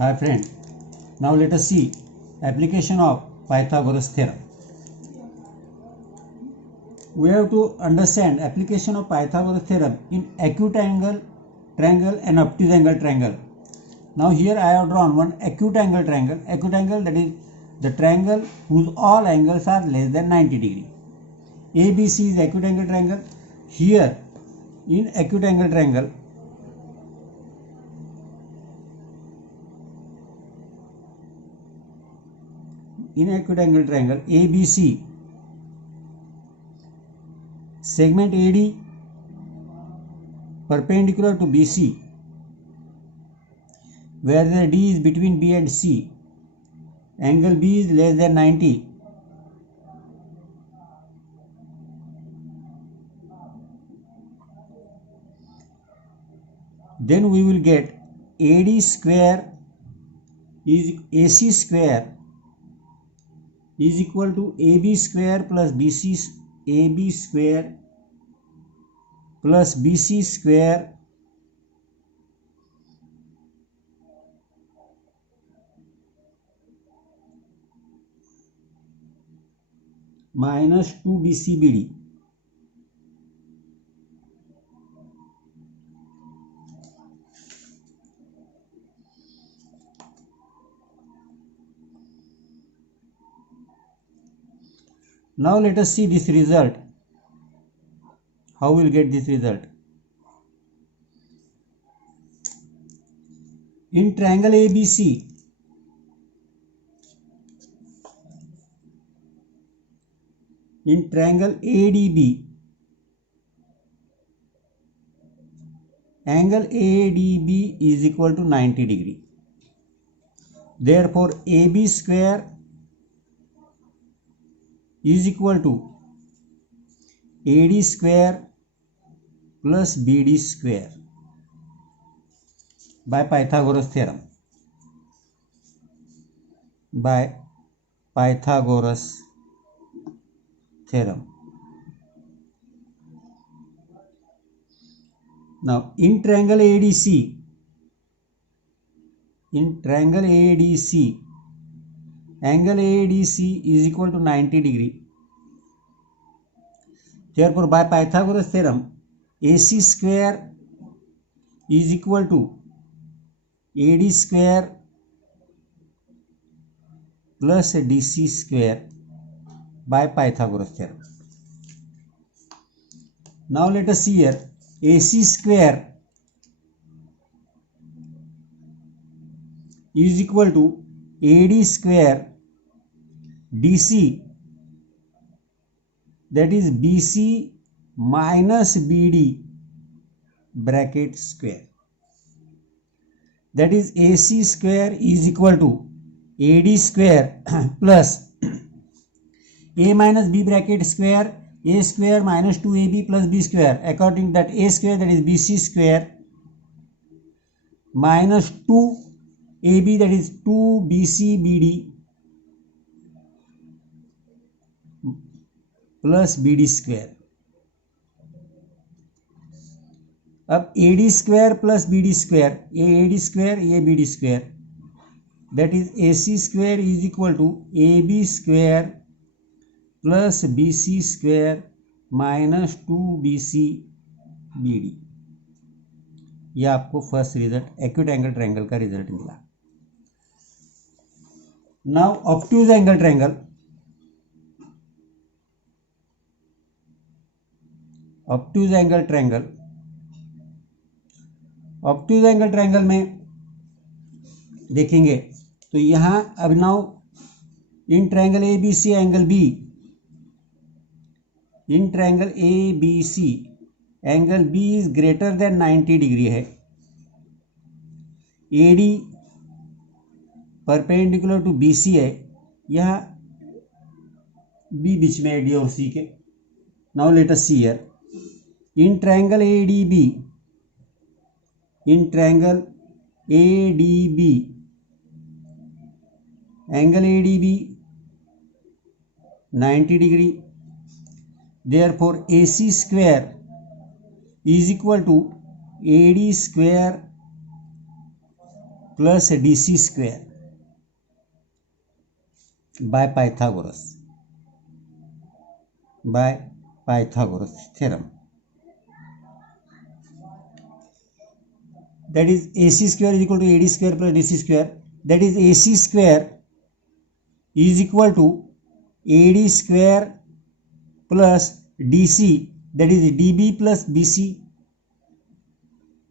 Hi friend, now let us see application of Pythagoras theorem. We have to understand application of Pythagoras theorem in acute angle triangle and obtuse angle triangle. Now here I have drawn one acute angle triangle. Acute angle, that is the triangle whose all angles are less than 90 degree. ABC is acute angle triangle. Here in acute angle triangle, ABC, segment AD perpendicular to BC, where the D is between B and C, angle B is less than 90. Then we will get AD square is AC square is equal to AB square plus AB square plus BC square minus 2BCBD. Now let us see this result. How we will get this result? In triangle ABC, in triangle ADB, angle ADB is equal to 90 degree. Therefore AB square is equal to AD square plus BD square by Pythagoras theorem. By Pythagoras theorem. Now in triangle ADC, angle ADC is equal to 90 degree. Therefore by Pythagoras theorem, AC square is equal to AD square plus DC square by Pythagoras theorem. Now let us see here, AC square is equal to AD square DC, that is BC minus BD bracket square. That is AC square is equal to AD square plus A minus B bracket square, A square minus 2AB plus B square, according that A square, that is BC square, minus 2AB, that is 2BCBD plus BD square. अब AD square plus BD square, AD square, ABD square, that is AC square is equal to AB square plus BC square minus 2BCBD. यह आपको first result acute angle triangle का result मिला. Now obtuse angle triangle. Obtuse angle triangle में देखेंगे तो यहां अब now in triangle ABC angle B, in triangle ABC angle B is greater than 90 degree है. AD परपेंडिकुलर टू BC है, यह B बीच में AD और C के. Now let us see here, in triangle ADB, in triangle ADB angle ADB 90 degree. Therefore AC square is equal to AD square plus DC square by Pythagoras theorem. That is AC square is equal to AD square plus DC square. That is AC square is equal to AD square plus DC, that is DB plus BC,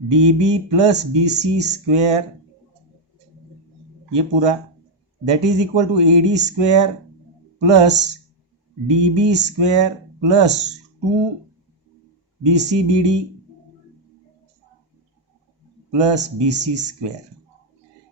DB plus BC square, ये पूरा, that is equal to AD square plus DB square plus 2 BC BD plus BC square.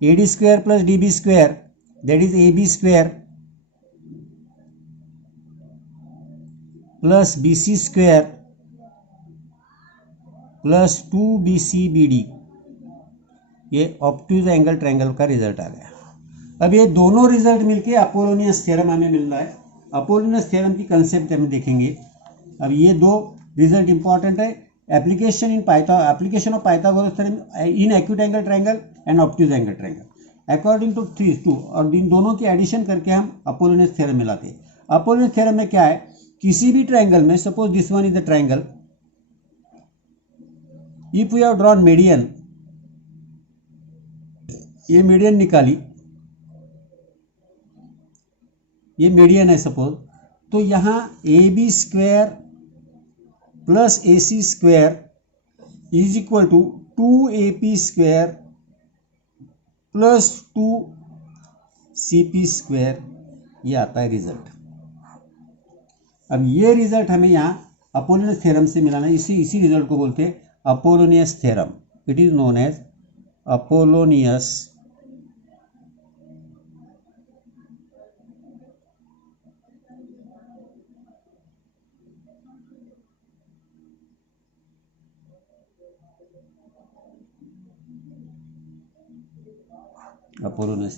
AD square plus DB square, that is AB square plus BC square plus 2 BC BD, ये obtuse angle triangle का result आ गया। अब ये दोनों result मिलके Apollonius theorem हमें मिल रहा है। अपोलोनियस थ्योरम की कंसेप्ट हम देखेंगे। अब ये दो रिजल्ट इंपॉर्टेंट है, application of Pythagoras theorem in acute angle triangle and obtuse angle triangle according to 3 और इन दोनों की एडिशन करके हम अपोलोनियस थ्योरम मिलाते हैं। अपोलोनियस थ्योरम में क्या है, किसी भी ट्रायंगल में, suppose this one is the triangle, if we have drawn median, ये मीडियन निकाली, ये मीडियन है सपोज, तो यहां AB square plus AC square is equal to 2AP square plus 2CP square, ये आता है रिजल्ट। अब ये रिजल्ट हमें यहाँ अपोलोनियस थ्योरम से मिलाना है, इसी रिजल्ट को बोलते हैं Apollonius theorem. It is known as Apollonius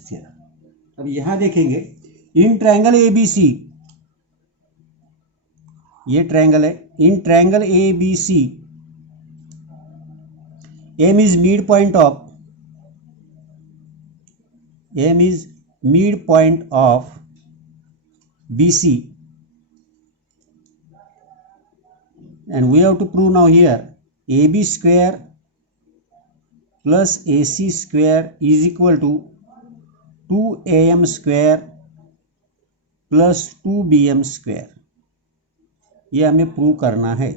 theorem. अब यहां देखेंगे इन ट्रायंगल ABC, ये ट्रायंगल है, in triangle ABC M is midpoint of BC, and we have to prove now here AB square plus AC square is equal to 2AM square plus 2BM square, ये हमें prove करना है।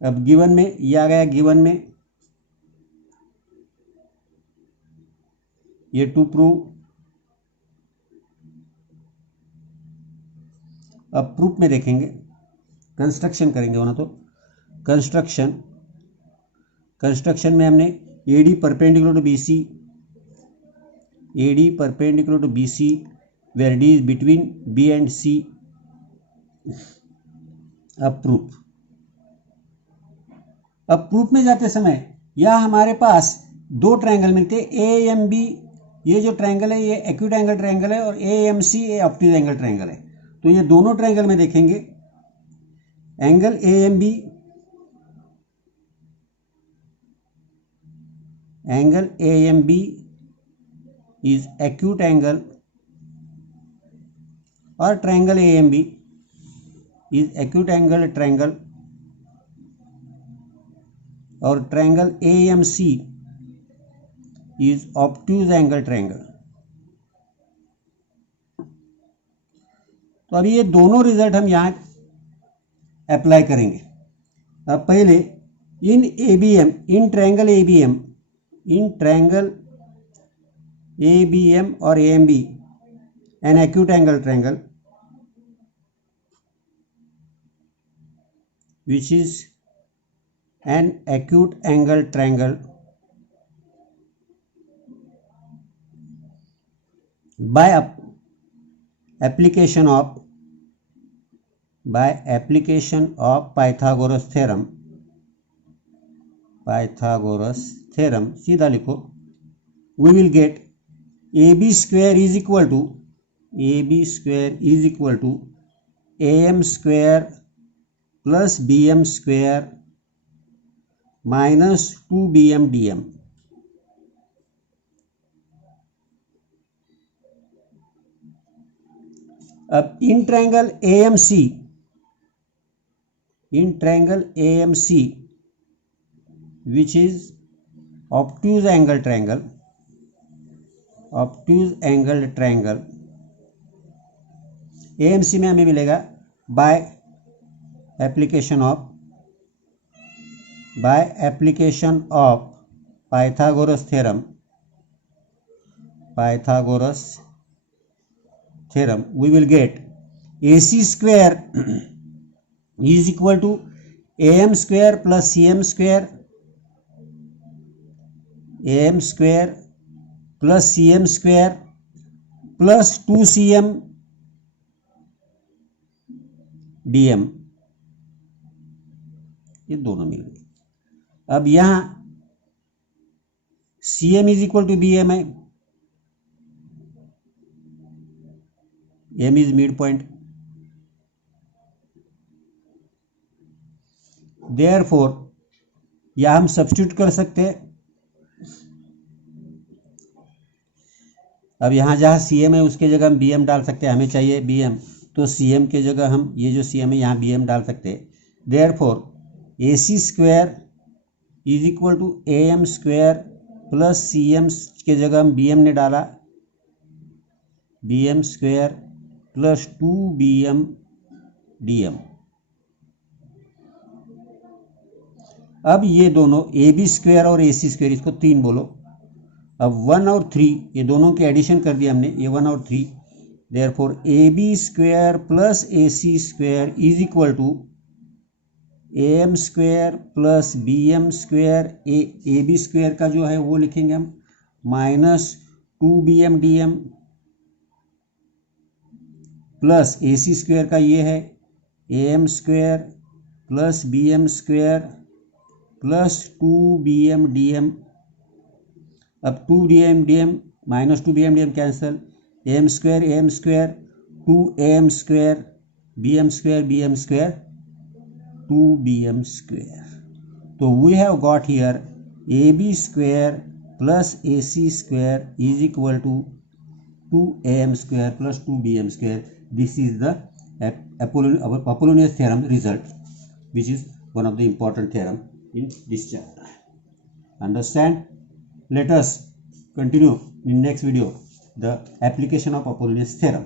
अब given में ये आ गया, given में ये टू प्रूव। अब प्रूफ में देखेंगे, कंस्ट्रक्शन करेंगे होना तो कंस्ट्रक्शन में हमने AD perpendicular to BC, AD perpendicular to BC where D is between B and C। अब प्रूफ में जाते समय यह हमारे पास दो ट्रायंगल मिलते हैं AMB, ये जो ट्रायंगल है ये एक्यूट एंगल ट्रायंगल है, और AMC ये ऑब्ट्यूज एंगल ट्रायंगल है। तो ये दोनों ट्रायंगल में देखेंगे angle AMB is acute angle, और triangle AMB is acute angle triangle, और triangle AMC is obtuse angle triangle. तो अभी ये दोनों रिजल्ट हम यहाँ अप्लाई करेंगे। अब पहले इन ट्रायंगल ABM और AMB an acute angle triangle which is an acute angle triangle by application of Pythagoras theorem, सीधा लिखो, we will get AB square is equal to AM square plus BM square minus 2bm dm. अब in triangle AMC which is obtuse angled triangle, AMC में हमें मिलेगा by application of Pythagoras theorem we will get AC square is equal to AM square plus CM square plus CM square plus 2CM DM, ये दोनों मिल गए। अब यहां CM is equal to BM है, M is mid point, therefore या हम substitute कर सकते हैं। अब यहाँ जहाँ CM है उसके जगह हम BM डाल सकते हैं, हमें चाहिए BM, तो CM के जगह हम ये जो CM है यहाँ BM डाल सकते हैं। Therefore AC square is equal to AM square plus CM के जगह हम BM ने डाला, BM square plus 2BM DM। अब ये दोनों AB स्क्वायर और AC स्क्वायर, इसको 3 बोलो। अब 1 और 3 ये दोनों के एडिशन कर दिया हमने, ये 1 और 3, therefore AB square plus AC square is equal to AM square plus BM square, AB square का जो है वो लिखेंगे हम minus 2BM DM plus AC square का ये है AM square plus BM square plus 2BM DM। अब 2BM DM minus 2BM DM cancel, AM square 2AM square BM square 2BM square. तो we have got here AB square plus AC square is equal to 2AM square plus 2BM square. This is the Apollonius theorem result, which is one of the important theorem in this chapter. Understand? Let us continue in next video the application of Apollonius theorem.